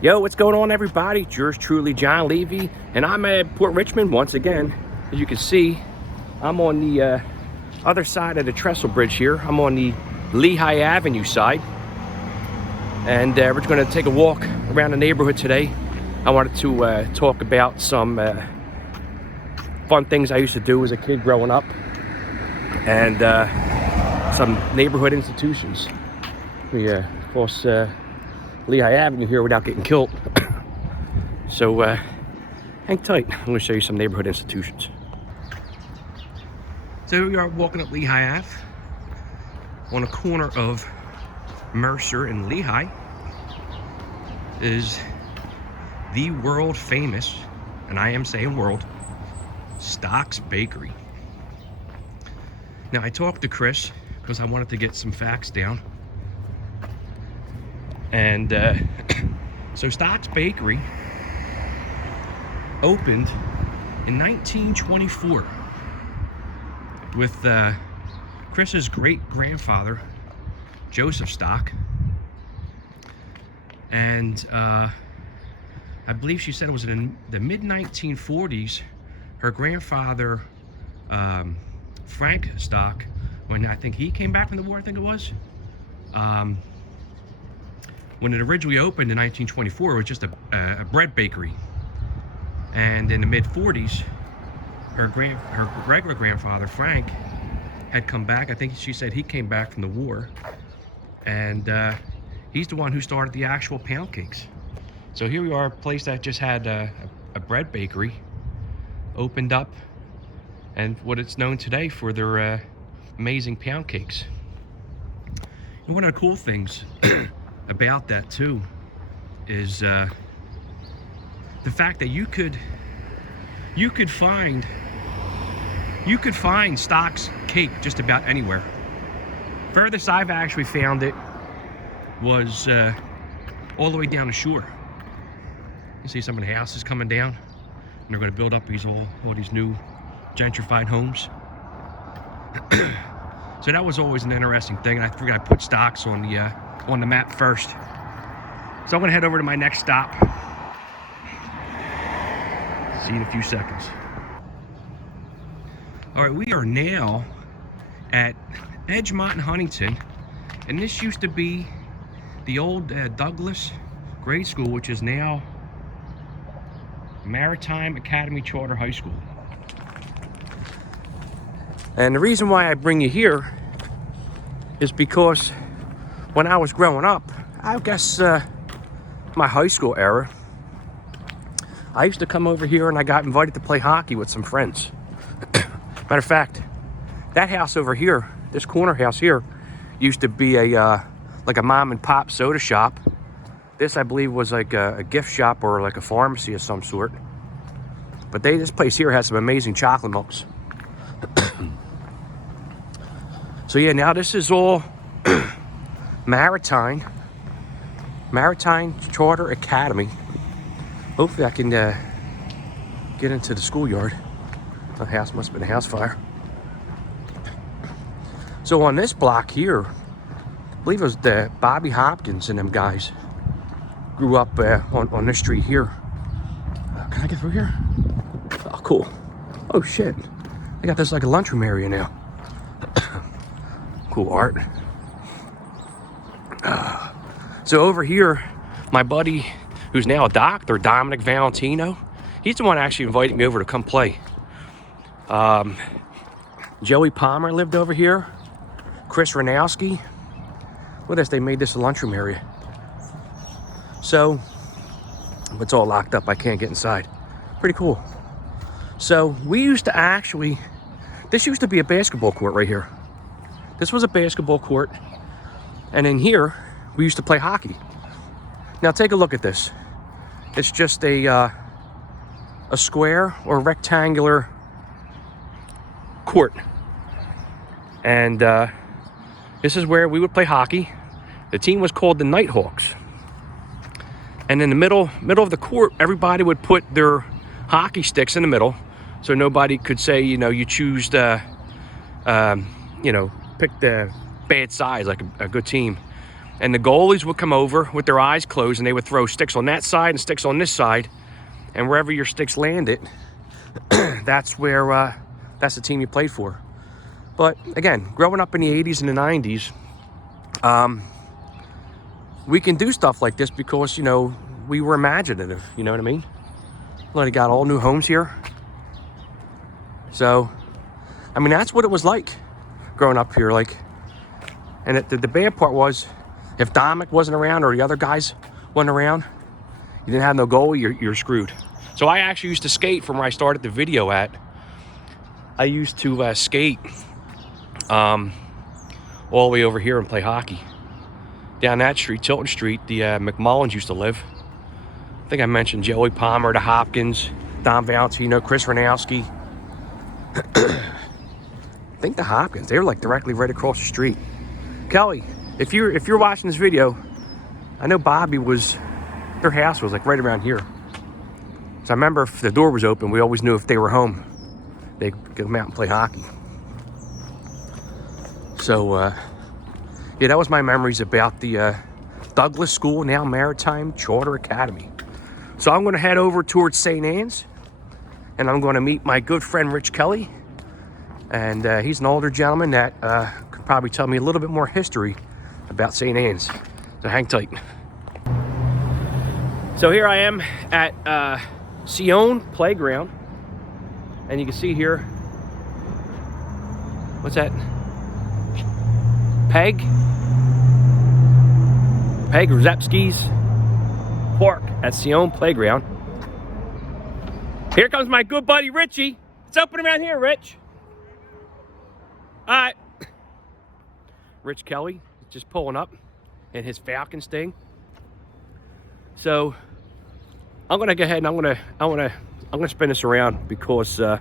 Yo, what's going on, everybody? It's yours truly, John Levy, and I'm at Port Richmond once again. As you can see, I'm on the other side of the trestle bridge here. I'm on the Lehigh Avenue side, and we're just going to take a walk around the neighborhood today. I wanted to talk about some fun things I used to do as a kid growing up, and some neighborhood institutions. We cross Lehigh Avenue here without getting killed. So hang tight. I'm going to show you some neighborhood institutions. So here we are walking up Lehigh Ave on a corner of Mercer and Lehigh is the world famous, and I am saying world, Stock's Bakery. Now I talked to Chris because I wanted to get some facts down. And so Stock's Bakery opened in 1924 with Chris's great-grandfather, Joseph Stock. And I believe she said it was in the mid-1940s, her grandfather, Frank Stock, when I think he came back from the war, I think it was, when it originally opened in 1924, it was just a bread bakery. And in the mid-40s, her regular grandfather, Frank, had come back. I think she said he came back from the war. And he's the one who started the actual pound cakes. So here we are, a place that just had a bread bakery, opened up, and what it's known today for their amazing pound cakes. And one of the cool things about that too is the fact that you could find Stock's cake just about anywhere. Furthest I've actually found it was all the way down the shore. You see some of the houses coming down, and they're going to build up all these new gentrified homes. So that was always an interesting thing, and I figured I'd put Stock's on the map first. So I'm gonna head over to my next stop. See you in a few seconds. All right, we are now at Edgemont and Huntington, and this used to be the old Douglas grade school, which is now Maritime Academy Charter High School. And the reason why I bring you here is because when I was growing up, I guess my high school era, I used to come over here and I got invited to play hockey with some friends. Matter of fact, that house over here, this corner house here, used to be like a mom and pop soda shop. This, I believe, was like a gift shop or like a pharmacy of some sort. But this place here has some amazing chocolate milks. So yeah, now this is all Maritime Charter Academy. Hopefully I can get into the schoolyard. The house must have been a house fire. So on this block here, I believe it was the Bobby Hopkins and them guys grew up on this street here. Can I get through here? Oh, cool. Oh shit. They got this like a lunchroom area now. Cool art. So over here, my buddy, who's now a doctor, Dominic Valentino, he's the one actually invited me over to come play. Joey Palmer lived over here. Chris Ranowski. With us, they made this a lunchroom area. So, it's all locked up. I can't get inside. Pretty cool. So, we used to actually, this used to be a basketball court right here. This was a basketball court. And in here, we used to play hockey. Now take a look at this. It's just a square or rectangular court. And this is where we would play hockey. The team was called the Nighthawks. And in the middle of the court, everybody would put their hockey sticks in the middle, so nobody could say, you choose pick the bad sides like a good team. And the goalies would come over with their eyes closed, and they would throw sticks on that side and sticks on this side. And wherever your sticks landed, that's the team you played for. But again, growing up in the 80s and the 90s, we can do stuff like this because, you know, we were imaginative, you know what I mean? Like, got all new homes here. So, I mean, that's what it was like growing up here. Like, and the bad part was, if Dominic wasn't around or the other guys wasn't around, you didn't have no goalie, you're screwed. So I actually used to skate from where I started the video at. I used to skate all the way over here and play hockey. Down that street, Tilton Street, the McMullins used to live. I think I mentioned Joey Palmer, the Hopkins, Don Valentino, Chris Ranowski. I think the Hopkins, they were like directly right across the street. Kelly, if you're watching this video, I know Bobby their house was like right around here. So I remember if the door was open, we always knew if they were home, they'd come out and play hockey. So, yeah, that was my memories about the Douglas School, now Maritime Charter Academy. So I'm going to head over towards St. Anne's, and I'm going to meet my good friend Rich Kelly. And he's an older gentleman that could probably tell me a little bit more history about St. Anne's. So hang tight. So here I am at Cione Playground. And you can see here, what's that? Peg Rzepski's Park at Cione Playground. Here comes my good buddy Richie. Let's open him out here, Rich. All right. Rich Kelly just pulling up in his Falcon Sting. So I'm gonna go ahead and I'm gonna spin this around because I'm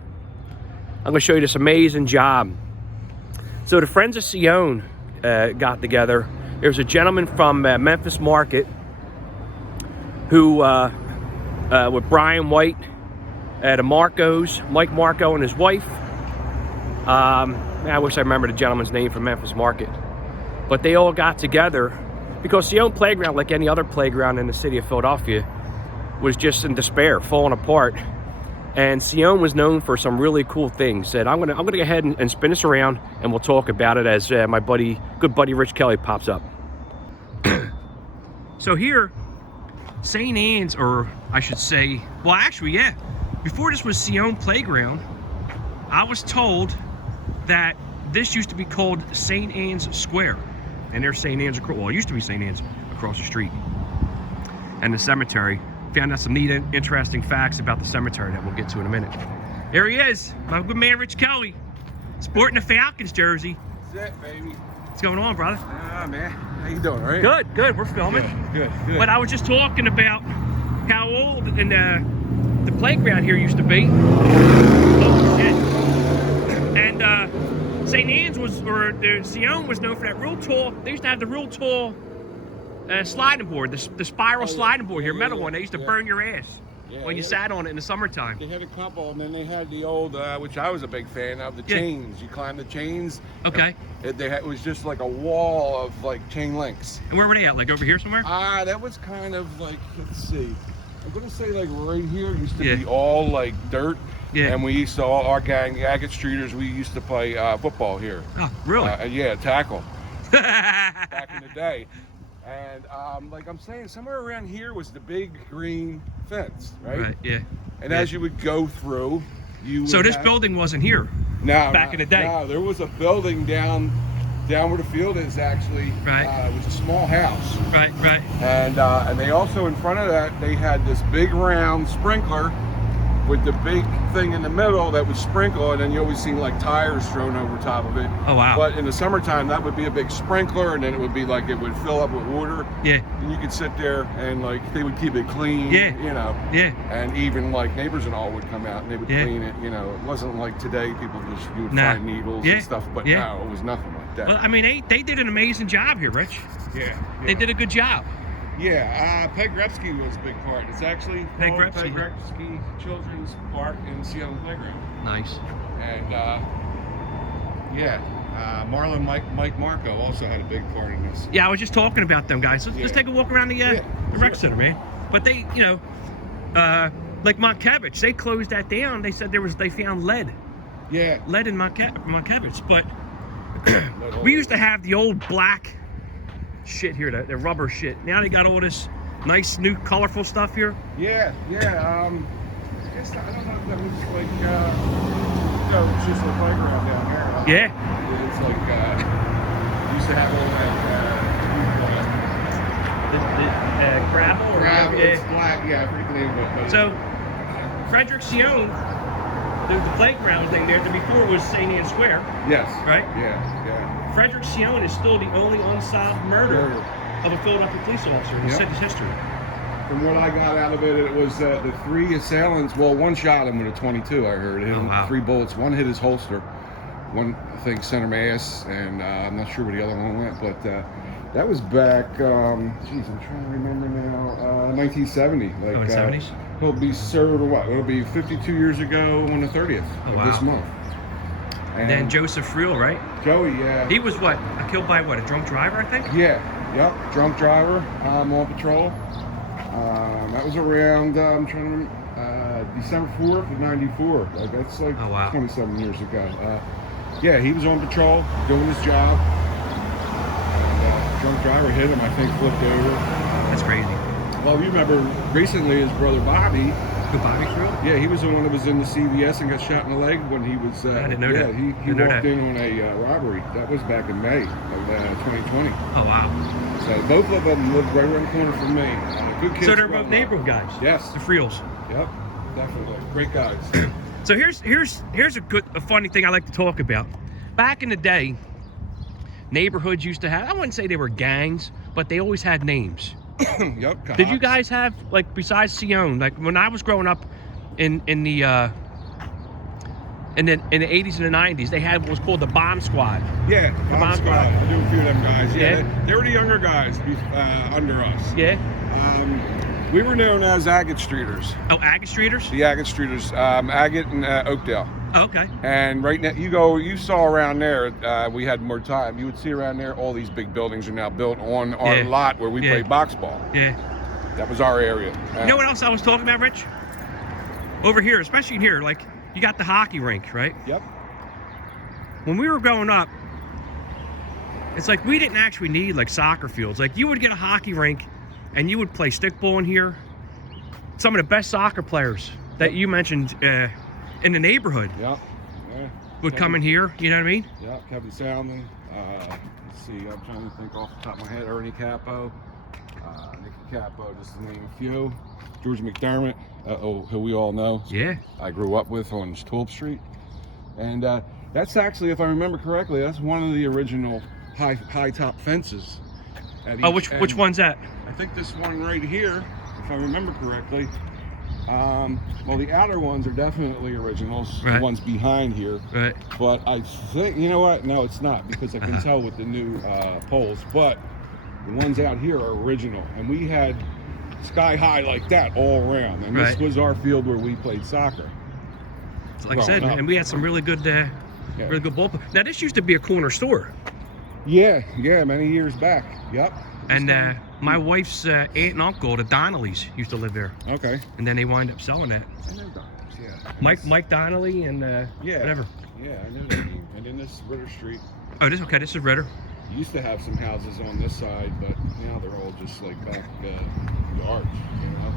gonna show you this amazing job. So the Friends of Cione got together. There's a gentleman from Memphis Market who, with Brian White, the Marcos, Mike Marco and his wife. I wish I remember the gentleman's name from Memphis Market. But they all got together because Cione Playground, like any other playground in the city of Philadelphia, was just in despair, falling apart. And Cione was known for some really cool things. And I'm gonna go ahead and spin this around, and we'll talk about it as my good buddy Rich Kelly pops up. So here, St. Anne's, or I should say, well, actually, yeah. Before this was Cione Playground, I was told that this used to be called St. Anne's Square. And there's St. Anne's, well, it used to be St. Anne's across the street. And the cemetery. Found out some neat, interesting facts about the cemetery that we'll get to in a minute. There he is, my good man Rich Kelly, sporting the Falcons jersey. That's it, baby. What's going on, brother? Man, how you doing, all right? Good, good, we're filming. Good. But I was just talking about how old and the playground here used to be. Oh, shit. And St. Anne's Cione was known for that real tall, they used to have the real tall sliding board, the spiral sliding board here, metal one. They used to burn your ass when you sat on it in the summertime. They had a couple, and then they had the old, which I was a big fan of, the chains. You climb the chains. Okay. It was just like a wall of like chain links. And where were they at? Like over here somewhere? That was kind of like, let's see. I'm gonna say like right here used to be all like dirt. Yeah. And we used to, all our gang, Agate Streeters, we used to play football here. Oh, really? Yeah, tackle. Back in the day. And like I'm saying, somewhere around here was the big green fence, right? Right, yeah. And as you would go through, So this building wasn't here? No. Back in the day? No, there was a building down where the field is actually. Right. It was a small house. Right. And they also, in front of that, they had this big round sprinkler with the big thing in the middle that would sprinkle, and then you always seen like tires thrown over top of it. Oh, wow. But in the summertime, that would be a big sprinkler, and then it would be like, it would fill up with water. Yeah. And you could sit there and like, they would keep it clean. Yeah. You know. Yeah. And even like neighbors and all would come out and they would clean it. You know, it wasn't like today, people just, you would find needles and stuff, but no, it was nothing like that. Well, I mean, they did an amazing job here, Rich. Yeah. They did a good job. Yeah, Peg Rzepski was a big part. It's actually Peg Rzepski Children's Park in Cione Playground. Nice. And Marlon Mike Marco also had a big part in this. Yeah, I was just talking about them guys. Let's take a walk around the rec center, man. But they, you know, like Montkevich, they closed that down. They said they found lead. Yeah. Lead in Montkevich, but we used to have the old black shit here, the rubber shit. Now they got all this nice new colorful stuff here. Yeah. I guess I don't know if that was like it's just a playground down here. It's like used to have all that gravel. Gravel. It's black. Yeah, I forget the name of it. So Frederick Cione, the playground thing there, before was St. Anne Square. Yes. Right? Yeah. Frederick Cione is still the only unsolved murder of a Philadelphia police officer in the city's history. From what I got out of it, it was the 3 assailants. Well, one shot him with a 22. I heard hit him 3 bullets. One hit his holster. One, I think, sent him ass, and I'm not sure where the other one went. But that was back. I'm trying to remember now. 1970. Like, in the 70s. He'll be served. What? It'll be 52 years ago on the 30th of this month. And then Joseph Friel, right? Joey, yeah. He was what? Killed by what? A drunk driver, I think. Yeah. Yep. Drunk driver. On patrol. That was around, I'm trying to remember, December 4th of 94. Like, that's like 27 years ago. Yeah, he was on patrol, doing his job. And, drunk driver hit him, I think, flipped over. That's crazy. Well, you remember recently his brother Bobby. Who, Bobby Friel? Yeah, he was the one that was in the CVS and got shot in the leg when he was. I didn't know that. He walked in on a robbery. That was back in May of 2020. Oh, wow. So both of them lived right around the corner from me. Good kids. So they're both neighborhood guys. Yes. The Friels. Yep, definitely. Great guys. So here's a funny thing I like to talk about. Back in the day, neighborhoods used to have, I wouldn't say they were gangs, but they always had names. Yep. Did you guys have, like, besides Cione, like when I was growing up in the 80s and the 90s, they had what was called the Bomb Squad. Yeah, the Bomb Squad. I knew a few of them guys. Yeah. They were the younger guys under us. Yeah. We were known as Agate Streeters. Oh, Agate Streeters? The Agate Streeters. Agate and Oakdale. Oh, okay. And right now, you saw around there, we had more time, you would see around there, all these big buildings are now built on our lot where we played box ball. Yeah. That was our area. You know what else I was talking about, Rich? Over here, especially here, like, you got the hockey rink, right? Yep. When we were growing up, it's like we didn't actually need, like, soccer fields. Like, you would get a hockey rink, and you would play stickball in here. Some of the best soccer players that you mentioned in the neighborhood would come in here, you know what I mean? Yeah, Kevin Salmon. Let's see, I'm trying to think off the top of my head. Ernie Capo, Nicky Capo, just to name a few. George McDermott, who we all know. Yeah. I grew up with on 12th Street. And that's actually, if I remember correctly, that's one of the original high top fences. Oh, which one's that? I think this one right here, if I remember correctly. Well, the outer ones are definitely originals. Right. The ones behind here. Right. But I think, you know what? No, it's not, because I can tell with the new poles. But the ones out here are original, and we had sky high like that all around. And this was our field where we played soccer. So like I said, and we had some really good ball. Now this used to be a corner store. Yeah, many years back. Yep. And my wife's aunt and uncle, the Donnellys, used to live there. Okay. And then they wind up selling that. I know Donnellys, yeah. Mike Donnelly and whatever. Yeah, I know that name. And then this Ritter Street. Oh, this is Ritter. Used to have some houses on this side, but now they're all just like back yards, you know.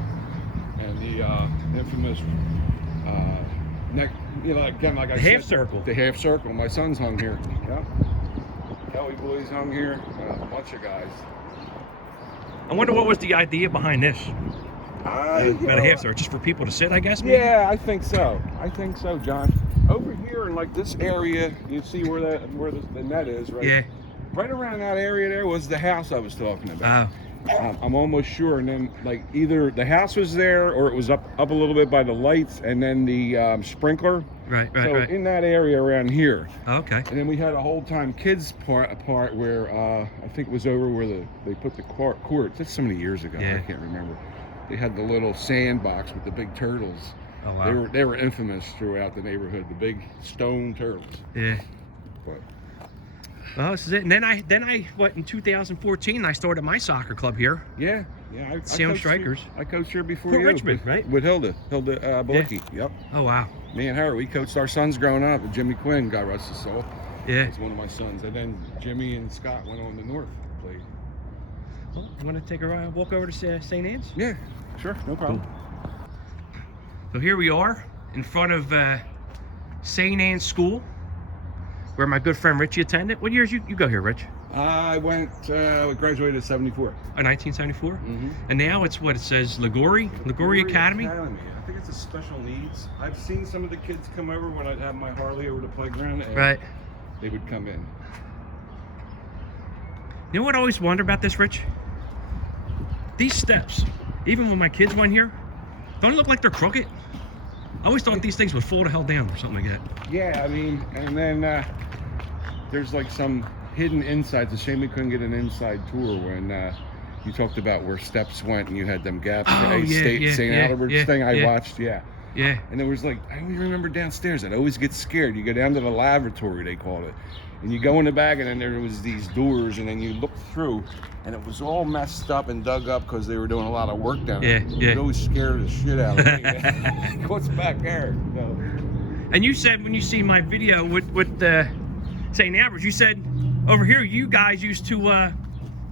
And the infamous again, like I said, half circle. The half circle. My son's hung here. Yep. Kelly Boy's hung here. A bunch of guys. I wonder what was the idea behind this. About a half circle, just for people to sit, I guess. Maybe? Yeah, I think so. John. Over here in like this area, you see where the net is, right? Yeah. Right around that area there was the house I was talking about. I'm almost sure. And then like either the house was there or it was up a little bit by the lights and then the sprinkler. Right. So in that area around here. Okay. And then we had a whole time kids part where I think it was over where they put the court. That's so many years ago. Yeah. I can't remember. They had the little sandbox with the big turtles. Oh wow. They were infamous throughout the neighborhood. The big stone turtles. Yeah. But Well, this is it. And then I what, in 2014, I started my soccer club here. Yeah. Cione Strikers. I coached here before PortRichmond, right? With Hilda Balicki. Yeah. Yep. Oh, wow. Me and her, we coached our sons growing up. Jimmy Quinn, God rest his soul. Yeah. That's one of my sons. And then Jimmy and Scott went on to North. Played. Well, you want to take a walk over to St. Anne's? Yeah, sure. No problem. Cool. So here we are in front of St. Anne's School, where my good friend Richie attended. What years you go here, Rich? I graduated in 74. 1974? Mm-hmm. And now it's what it says, Liguori Academy? I think it's a special needs. I've seen some of the kids come over when I'd have my Harley over the playground. And right. They would come in. You know what I always wonder about this, Rich? These steps, even when my kids went here, don't it look like they're crooked? I always thought these things would fall the hell down or something like that. Yeah, I mean, and then there's like some hidden insides. It's a shame we couldn't get an inside tour when you talked about where steps went and you had them gaps. Oh, St. Albert's thing I watched, Yeah. And there was like, I always remember downstairs, I'd always get scared. You go down to the lavatory, they called it. And you go in the back and then there was these doors and then you look through and it was all messed up and dug up because they were doing a lot of work down there. It always scared the shit out of me. What's back there? No. And you said when you see my video with St. Albert's, you said over here you guys used to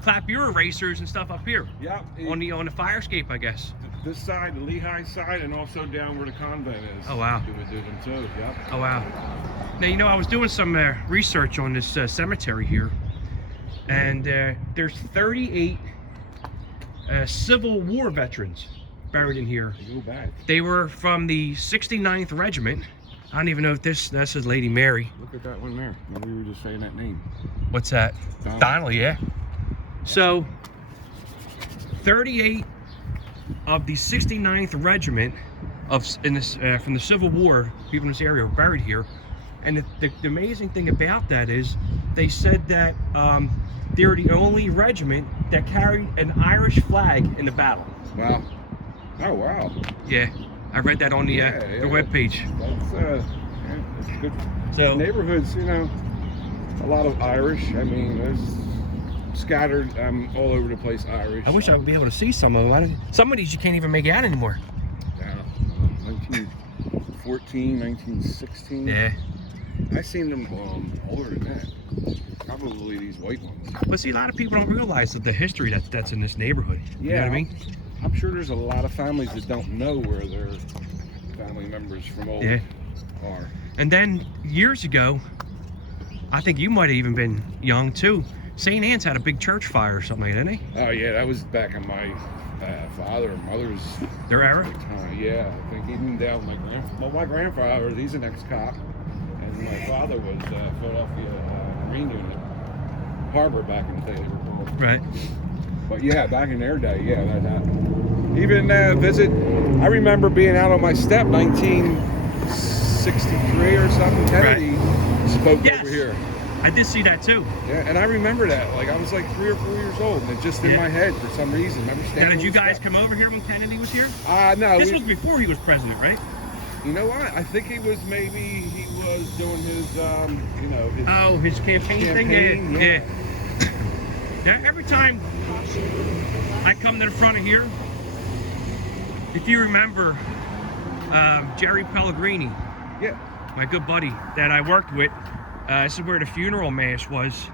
clap your erasers and stuff up here. Yeah. On the fire escape, I guess. This side, the Lehigh side, and also down where the convent is. Oh, wow. We would do them too, yep. Oh, wow. Now, you know, I was doing some research on this cemetery here, and there's 38 Civil War veterans buried in here. They go back. They were from the 69th Regiment. I don't even know if this is Lady Mary. Look at that one there. No, we were just saying that name. What's that? Donnelly, yeah. So, 38 of the 69th Regiment from the Civil War, people in this area were buried here. And the amazing thing about that is they said that they're the only regiment that carried an Irish flag in the battle. Wow. Oh, wow. Yeah, I read that on the webpage. That's good. So neighborhoods, you know, a lot of Irish. I mean, there's scattered all over the place Irish. I wish I would be able to see some of them. Some of these you can't even make out anymore. Yeah, 1914, 1916. Yeah. I seen them older than that. Probably these white ones. But see, a lot of people don't realize that the history that's in this neighborhood. You know what I mean? I'm sure there's a lot of families that don't know where their family members from old are. And then years ago, I think you might have even been young too. St. Anne's had a big church fire or something like that, didn't they? Oh yeah, that was back in my father and mother's era. Time. Yeah, I think even down my grandfather, he's an ex-cop, and my father was Philadelphia Marine Unit, Harbor back in the day they were called. Right. But yeah, back in their day, yeah, that happened. Even visit. I remember being out on my step, 1963 or something. Kennedy spoke over here. I did see that too. Yeah, and I remember that. Like I was like 3 or 4 years old, and it just in my head for some reason. Remember standing. Now, did you guys come over here when Kennedy was here? No. This was before he was president, right? You know what? I think he was doing his, his campaign thing. Yeah. Now every time I come to the front of here, if you remember Jerry Pellegrini, my good buddy that I worked with, this is where the funeral mass was.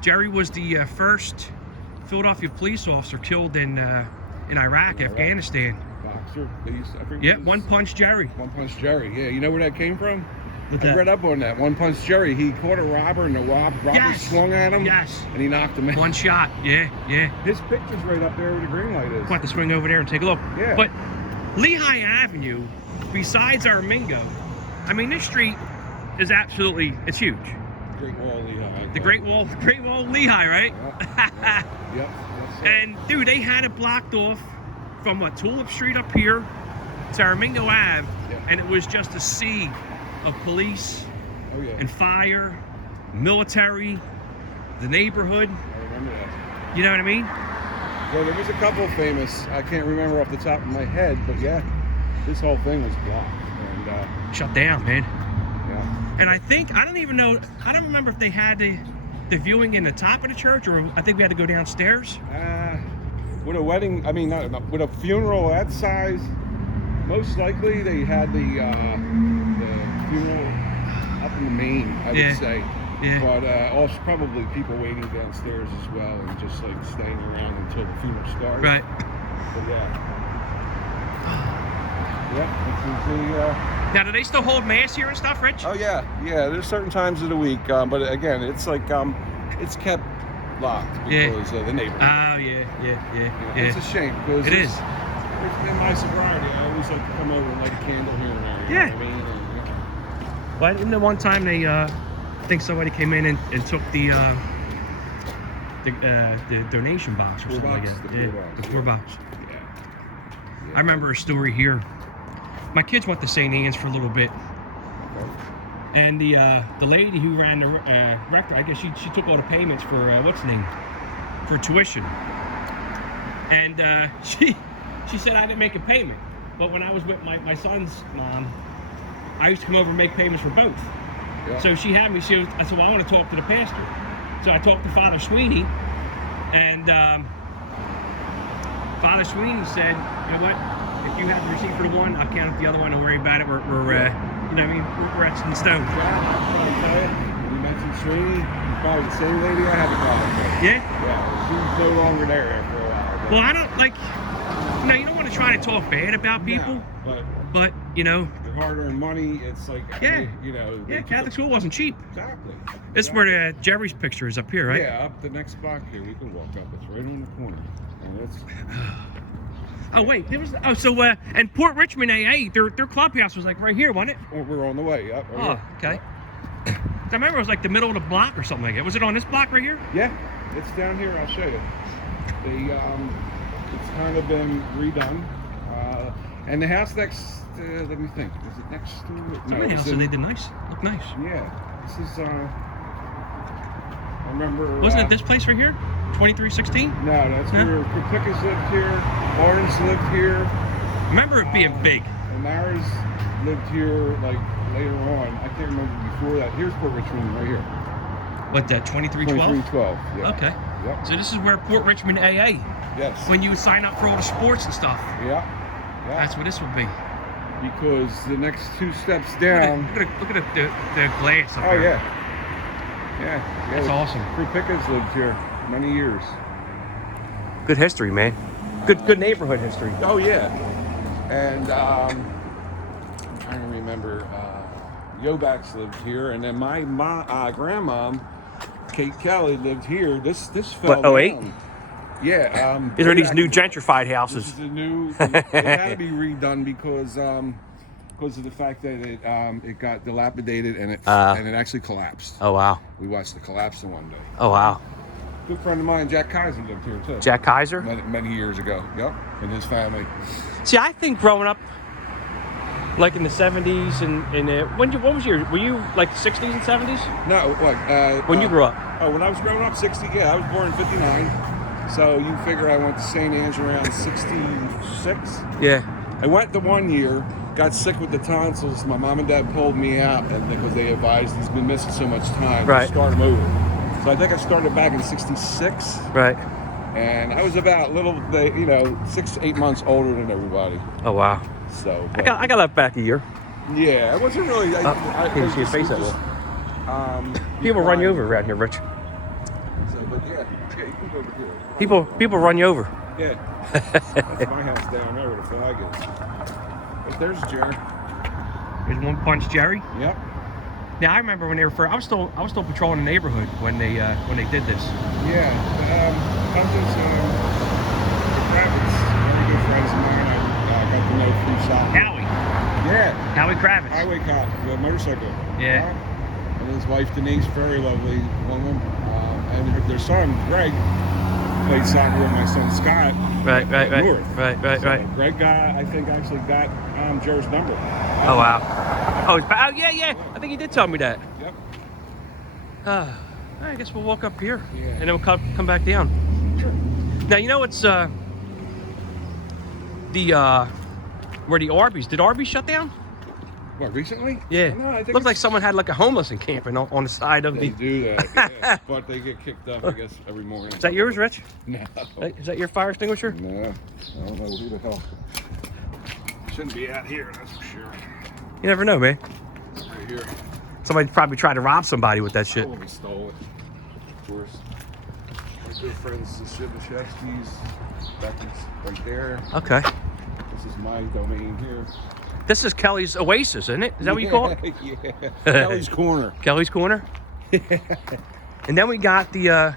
Jerry was the first Philadelphia police officer killed in Iraq, Afghanistan. Boxer. One Punch Jerry. One Punch Jerry. Yeah, you know where that came from? What's I that? read up on that. One Punch Jerry. He caught a robber and the robber swung at him. Yes. And he knocked him out. One shot. Yeah. His picture's right up there where the green light is. We'll have to swing over there and take a look. Yeah. But Lehigh Avenue, besides Armingo, I mean, this street is it's huge. Great Wall Lehigh. The Great Wall Lehigh, right? Yep. And dude, they had it blocked off from Tulip Street up here to Armingo Ave, and it was just a sea of police and fire, military, the neighborhood. I remember that. You know what I mean? Well, there was a couple famous, I can't remember off the top of my head, but this whole thing was blocked and shut down, man. Yeah. And I don't remember if they had to the viewing in the top of the church, or I think we had to go downstairs? With a wedding, I mean, not, with a funeral that size, most likely they had the funeral up in the main, I would say. Yeah. But also probably people waiting downstairs as well, and just like staying around until the funeral started. Right. But yeah, now, do they still hold mass here and stuff, Rich? Oh yeah. There's certain times of the week, but again, it's like it's kept locked because of the neighborhood. Oh yeah. It's a shame because it is. In my sobriety, I always like to come over and light a candle here and there. You know what I mean? Well, in the one time they, I think somebody came in and took the donation box or something like that. The poor box. Yeah. I remember a story here. My kids went to St. Anne's for a little bit, and the lady who ran the rector, I guess she took all the payments for what's the name, for tuition, and she said I didn't make a payment, but when I was with my son's mom, I used to come over and make payments for both. Yeah. So she had me. I said, well, I want to talk to the pastor. So I talked to Father Sweeney, and Father Sweeney said, you know what? If you have the receipt for the one, I'll count up the other one. Don't worry about it. We're you know what I mean? We're etched in stone. Yeah, I'll tell you. You mentioned Sweeney. You're probably the same lady I had to call. Yeah? Yeah. She's no longer there after a while. Well, I don't like. No, you don't want to try to talk bad about people. No, but you know, your hard-earned money, it's like, you know. Yeah, Catholic school wasn't cheap. Exactly. This is where Jerry's picture is up here, right? Yeah, up the next block here. We can walk up. It's right on the corner. And it's. Oh wait, there was and PortRichmond AA, their clubhouse was like right here, wasn't it? Well, we're on the way. Yep. Right okay. I remember it was like the middle of the block or something like that. Was it on this block right here? Yeah, it's down here. I'll show you. It's kind of been redone, and the house next. Let me think. Is it next to? No, the house they did nice. Look nice. Yeah, this is. I remember. Wasn't it this place right here? 2316? No, that's where Pickus lived here. Barnes lived here. I remember it being big. And Maris lived here like later on. I can't remember before that. Here's PortRichmond right here. What, that 2312? 2312, yeah. Okay. Yep. So this is where PortRichmond AA. Yes. When you sign up for all the sports and stuff. Yeah. That's what this would be. Because the next two steps down. Look at the glass up here. Yeah. That's awesome. Pickus lived here many years. Good history, man. Good neighborhood history. Oh yeah. And I'm trying to remember. Yobacks lived here, and then my grandmom, Kate Kelly, lived here. This fell down. 08? Yeah. These are these new gentrified houses. This is a new. It had to be redone because of the fact that it got dilapidated and it actually collapsed. Oh wow. We watched it collapse in one day. Oh wow. Good friend of mine, Jack Kaiser, lived here too. Jack Kaiser? Many years ago. Yep. And his family. See, I think growing up, like in the 70s and what was your? Were you like 60s and 70s? No, what? When you grew up? Oh, when I was growing up, 60. Yeah, I was born in '59. So you figure I went to St. Anne's around 66. Yeah. I went the 1 year, got sick with the tonsils. My mom and dad pulled me out because they advised he's been missing so much time. Right. Start him over. So I think I started back in '66. Right. And I was about 6 to 8 months older than everybody. Oh wow. So I got left back a year. Yeah, it wasn't really. Can you see your face that way? People run you over around here, Rich. So, but yeah, you can go over here. People run you over. Yeah. That's my house down there where the flag is. But there's Jerry. There's One Punch Jerry. Yep. Now I remember when they were first. I was still patrolling the neighborhood when they did this. Yeah. Cousins, the Kravitz, very good friends of mine. I got to know through soccer. Howie. Yeah. Howie Kravitz. Highway cop, the motorcycle. Yeah. And his wife Denise, very lovely woman, and their son Greg played soccer with my son Scott. Right. North. Right. Greg actually got Joe's number. Oh wow. Oh yeah. I think he did tell me that. Yep. I guess we'll walk up here, yeah. and then we'll come back down. Sure. Now you know it's where the Arby's. Did Arby's shut down? What, recently? Yeah. No, I think Looked like someone had like a homeless encampment on the side of they the... do that, yeah. But they get kicked up, I guess, every morning. Is that yours, Rich? No. Is that your fire extinguisher? No. I don't know who the hell. Shouldn't be out here, that's for sure. You never know, man. Right here. Somebody probably tried to rob somebody with that shit. Probably stole it, of course. My good friends, the Shivashevskis, back right there. Okay. This is my domain here. This is Kelly's Oasis, isn't it? Is that what you call it? Yeah. Kelly's Corner. Kelly's Corner? And then we got the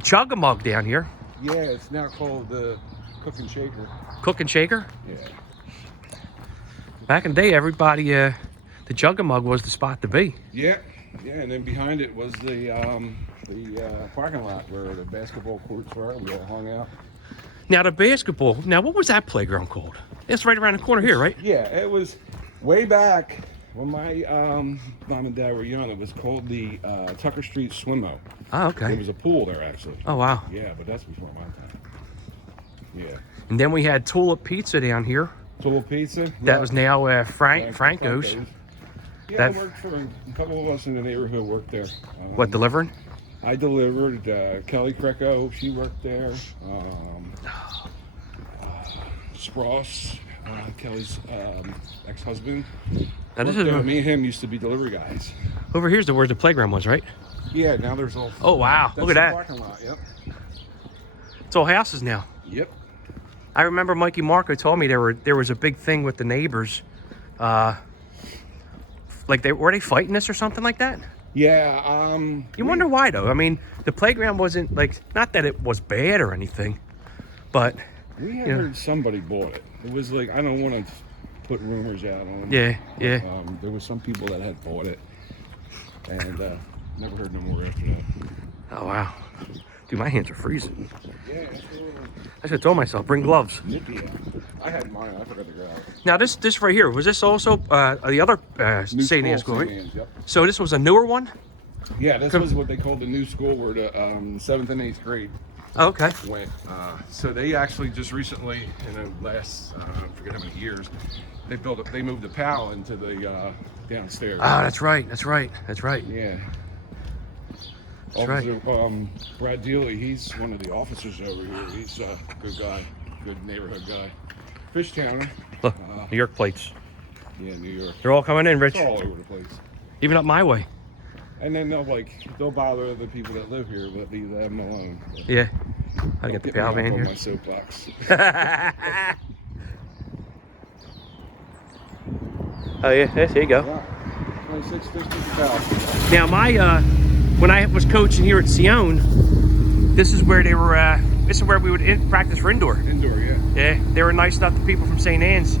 Chug-a-Mug down here. Yeah, it's now called the Cook and Shaker. Cook and Shaker? Yeah. Back in the day, everybody, the Chug-a-Mug was the spot to be. Yeah, yeah, and then behind it was the parking lot where the basketball courts were. We all hung out. Now the basketball, what was that playground called? It's right around the corner here, right? Yeah, it was way back when my mom and dad were young. It was called the Tucker Street Swimmo. Oh, okay. There was a pool there, actually. Oh, wow. Yeah, but that's before my time. Yeah. And then we had Tulip Pizza down here. Tulip Pizza? That Yeah. was now Franco's. Yeah, That- I worked for a couple of us in the neighborhood worked there. What, delivering? I delivered. Kelly Kreco, she worked there. Spross, Kelly's ex-husband. Now this worked is there. Me and him used to be delivery guys. over here's where the playground was, right? Yeah, now there's all. Oh, wow. Look at the that. Parking lot. Yep. It's all houses now. Yep. I remember Mikey Marco told me there was a big thing with the neighbors. Like were they fighting this or something like that? Yeah. You wonder why though. I mean, the playground wasn't like, not that it was bad or anything, but We had heard somebody bought it. It was like, I don't want to put rumors out on it. yeah, yeah. There was some people that had bought it, and never heard no more after that. Oh wow, dude, my hands are freezing. Yeah. I should have told myself bring gloves. Nippy out. I had mine. I forgot to grab it. Now this right here, was this also the other New St. Anne's school, school, right? St. Anne's, yep. So this was a newer one? Yeah, this was what they called the new school where the 7th and 8th grade Oh, okay. went. So they actually just recently, in the last, I forget how many years, they moved the PAL into the downstairs. Ah, that's right. That's right. That's right. Yeah. That's right. Officer, Brad Dealey, he's one of the officers over here. He's a good guy, good neighborhood guy. Fishtown. Look, New York plates. Yeah, New York. They're all coming in, Rich. It's all over the place. Even up my way. And then they'll bother the people that live here, but leave them alone. But Yeah. I get the get me PAL up van on here. my soapbox. Oh yeah, there you go. Yeah. 26 district PAL. Now when I was coaching here at Cione, this is where they were. This is where we would practice for indoor. Indoor, yeah. Yeah, they were nice enough. The people from St. Anne's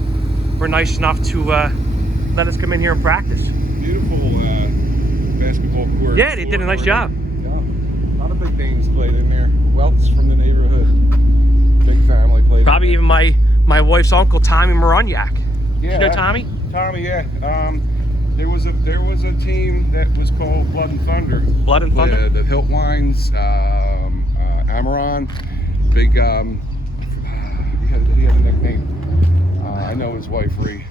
were nice enough to let us come in here and practice. Beautiful basketball court. Yeah, they did a nice job. Yeah. A lot of big names played in there. Welts from the neighborhood. Big family played. Probably in even my wife's uncle Tommy Moronyak. there. You know Tommy? Tommy, yeah. There was a team that was called Blood and Thunder. Blood and Thunder? The Hiltwines, Amaron, big. He had a nickname. I know his wife Ree.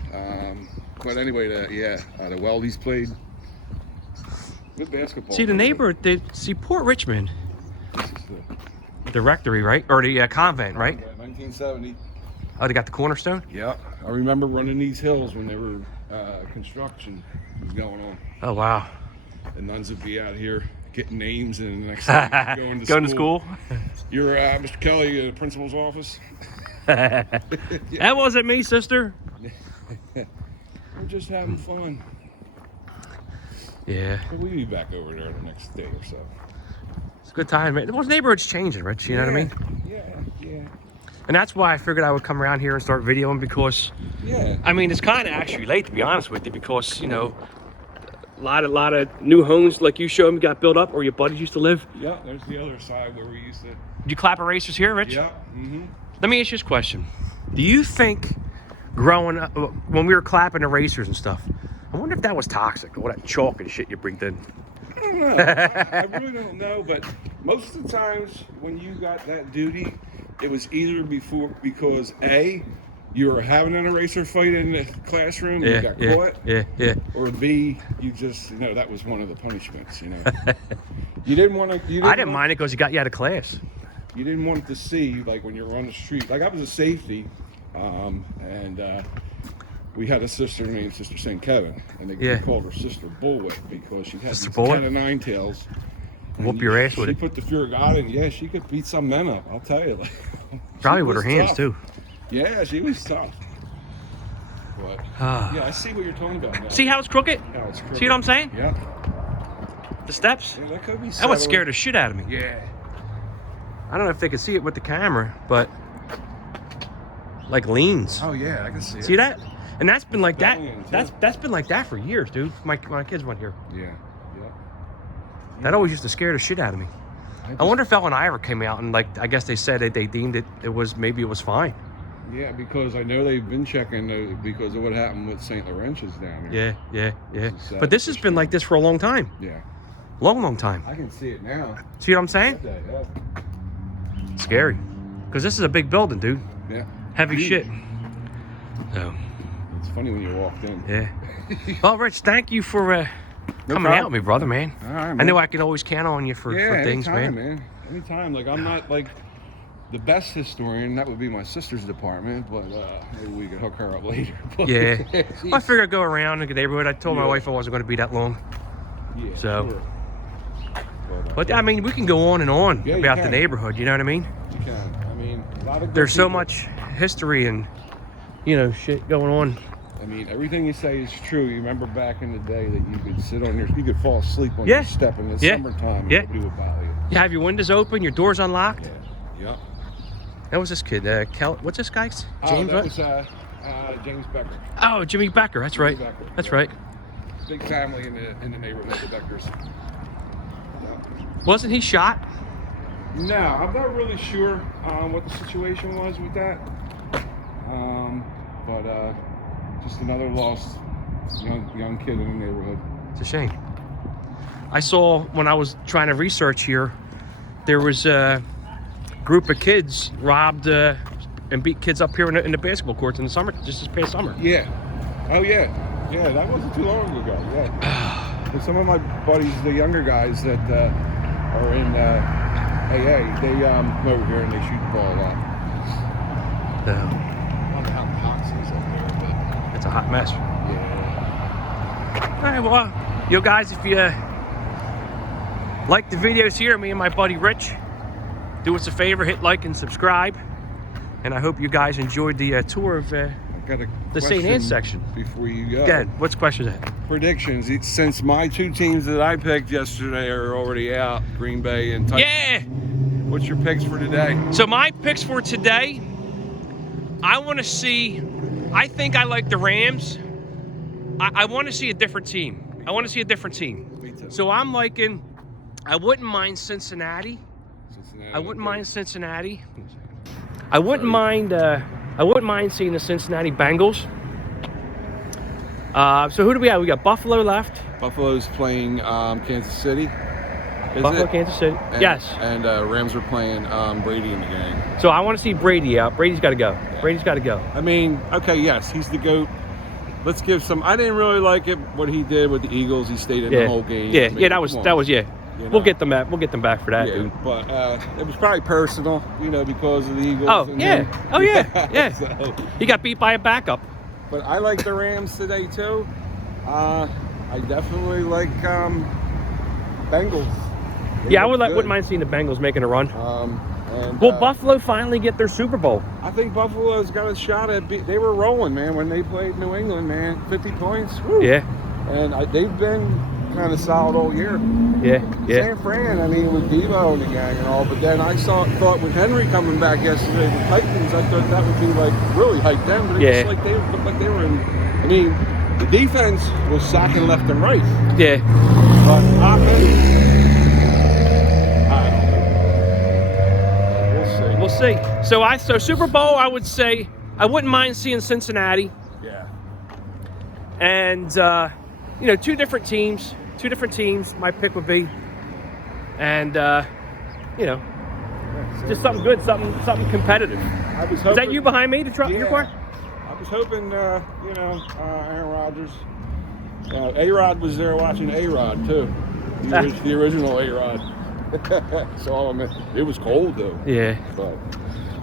But anyway, the Weldies played good basketball. See the neighbor, see PortRichmond, This is the rectory, right? Or the convent, right? 1970. Oh, they got the cornerstone? Yeah, I remember running these hills when they were construction was going on. Oh, wow. The nuns would be out here getting names, and the next thing going to Going to school? You're Mr. Kelly, the principal's office. That wasn't me, sister. We're just having fun. Yeah. But we'll be back over there the next day or so. It's a good time, man. Those neighborhoods changing, Rich, you know what I mean? Yeah. And that's why I figured I would come around here and start videoing because, Yeah. I mean, it's kind of actually late, to be honest with you, because, you know, a lot of new homes like you showed me got built up or your buddies used to live. Yeah, there's the other side where we used to. Did you clap erasers here, Rich? Yeah. Mm-hmm. Let me ask you this question. Do you think growing up, when we were clapping erasers and stuff, I wonder if that was toxic, all that chalk and shit you breathed in? I don't know. I really don't know, but most of the times when you got that duty, it was either because A, you were having an eraser fight in the classroom, you got caught. Yeah. Or B, you just, that was one of the punishments, You didn't want to. I didn't mind it because you got you out of class. You didn't want to see, like, when you were on the street. Like, I was a safety, and we had a sister named Sister St. Kevin, and they called her Sister Bullwhip because she had these 10 and 9 tails. Whoop your ass with it. She put the fear of God in. She could beat some men up, I'll tell you. Probably with her hands, too. Yeah, she was tough. But, I see what you're talking about now. See how it's crooked? How it's crooked. See what I'm saying? Yeah. The steps? Yeah, that could be That would scare the shit out of me. Yeah. I don't know if they could see it with the camera, but like leans. Oh yeah, I can see it. See that? And that's been like that. Leans, That's been like that for years, dude. My kids went here. Yeah. That always used to scare the shit out of me. I wonder if Ellen Ivor came out and, like, I guess they said that they deemed it was fine. Yeah, because I know they've been checking because of what happened with St. Laurentius down here. Yeah. But this has been like this for a long time. Yeah. Long time. I can see it now. See what I'm saying? Yeah. Scary. Because this is a big building, dude. Yeah. Heavy shit. So. It's funny when you walked in. Yeah. Well, Rich, thank you for coming out with me, brother, man. All right, man. I know I can always count on you for things, anytime, man. Anytime. Like, I'm not, like, the best historian. That would be my sister's department, but maybe we could hook her up later. Yeah. Well, I figured I'd go around in the neighborhood. I told my wife I wasn't going to be that long. Yeah, so. Sure. But, I mean, we can go on and on about the neighborhood, you know what I mean? You can. I mean, a lot of there's so much history and, shit going on. I mean, everything you say is true. You remember back in the day that you could fall asleep on your step in the summertime and nobody would bother you. You have your windows open, your doors unlocked. Yeah. That was this kid, what's this guy? James, that was James Becker. Oh, Jimmy Becker, that's right. That's right. Big family in the neighborhood, the Beckers. Wasn't he shot? No, I'm not really sure what the situation was with that. But just another lost young kid in the neighborhood. It's a shame. I saw when I was trying to research here, there was a group of kids robbed and beat kids up here in the basketball courts in the summer, just this past summer. Yeah. Oh yeah. Yeah, that wasn't too long ago. Yeah. And some of my buddies, the younger guys that are in AA, they come over here and they shoot the ball a lot. It's a hot mess. Yeah. All right, well, yo guys, if you like the videos here, me and my buddy Rich, do us a favor, hit like and subscribe. And I hope you guys enjoyed the tour of the St. Anne section. Before you go. Good. What's question is that? Predictions. Since my two teams that I picked yesterday are already out, Green Bay and Titans. Yeah. What's your picks for today? So my picks for today, I think I like the Rams. I want to see a different team. Me too. So I'm liking, I wouldn't mind Cincinnati. I wouldn't mind Cincinnati. I wouldn't mind seeing the Cincinnati Bengals. So who do we have? We got Buffalo left. Buffalo's playing Kansas City. Kansas City. Yes. And Rams are playing Brady in the game. So I want to see Brady out. Brady's got to go. Brady's got to go. I mean, okay, yes, he's the GOAT. Let's give some. I didn't really like it what he did with the Eagles. He stayed in the whole game. Yeah, I mean, that was. We'll get them back. We'll get them back for that, dude. But it was probably personal, because of the Eagles. Oh yeah. So, he got beat by a backup. But I like the Rams today too. I definitely like Bengals. I wouldn't mind seeing the Bengals making a run. Will Buffalo finally get their Super Bowl? I think Buffalo's got a shot at. They were rolling, man, when they played New England, man. 50 points. Woo. Yeah. And they've been kind of solid all year. Yeah. San Fran, I mean, with Devo and the gang and all, but then I thought with Henry coming back yesterday with Titans, I thought that would be really hype them, but it was like they looked like they were in. I mean, the defense was sacking left and right. Yeah. But offense, I don't know. We'll see. So Super Bowl, I would say I wouldn't mind seeing Cincinnati. Yeah. And two different teams. My pick would be, and just something good, something competitive. I was Is hoping, that you behind me? Your car? I was hoping, you know, Aaron Rodgers. A-Rod was there watching A-Rod too. The original A-Rod. So it was cold though. Yeah. But,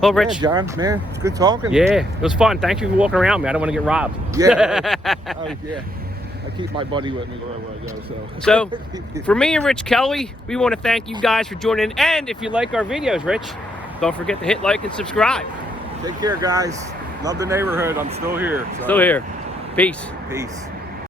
well, Rich. Yeah, John, man, it's good talking. Yeah, it was fun. Thank you for walking around me. I don't want to get robbed. Yeah. Oh, yeah. I keep my buddy with me wherever I go. So, for me and Rich Kelly, we want to thank you guys for joining in. And if you like our videos, Rich, don't forget to hit like and subscribe. Take care, guys. Love the neighborhood. I'm still here. So. Still here. Peace. Peace.